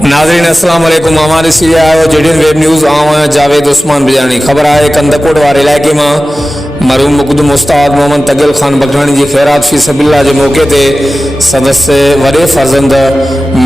नाज़रीन अस्सलाम वालेकुम। हमारे सीरिया आयो जेडीएन वेब न्यूज़ आवां जावेद उस्मान ॿधराई। खबर है कंधकोट वाले इलाके में मरहूम मुकदम उस्ताद मोहम्मद तगिल खान बखराणी की खैरात फी सबिल्ला के मौके ते सदस्य वॾे फर्जंद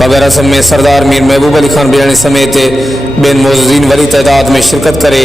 पग रस्म में सरदार मीर महबूब अली खान ॿधराई समेत बेन मोज़ीन वरी तइदाद में शिरकत करे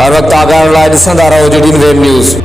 हर वक्त आगाह लाइ ॾिसंदा रहो जेडीएन वेब न्यूज़।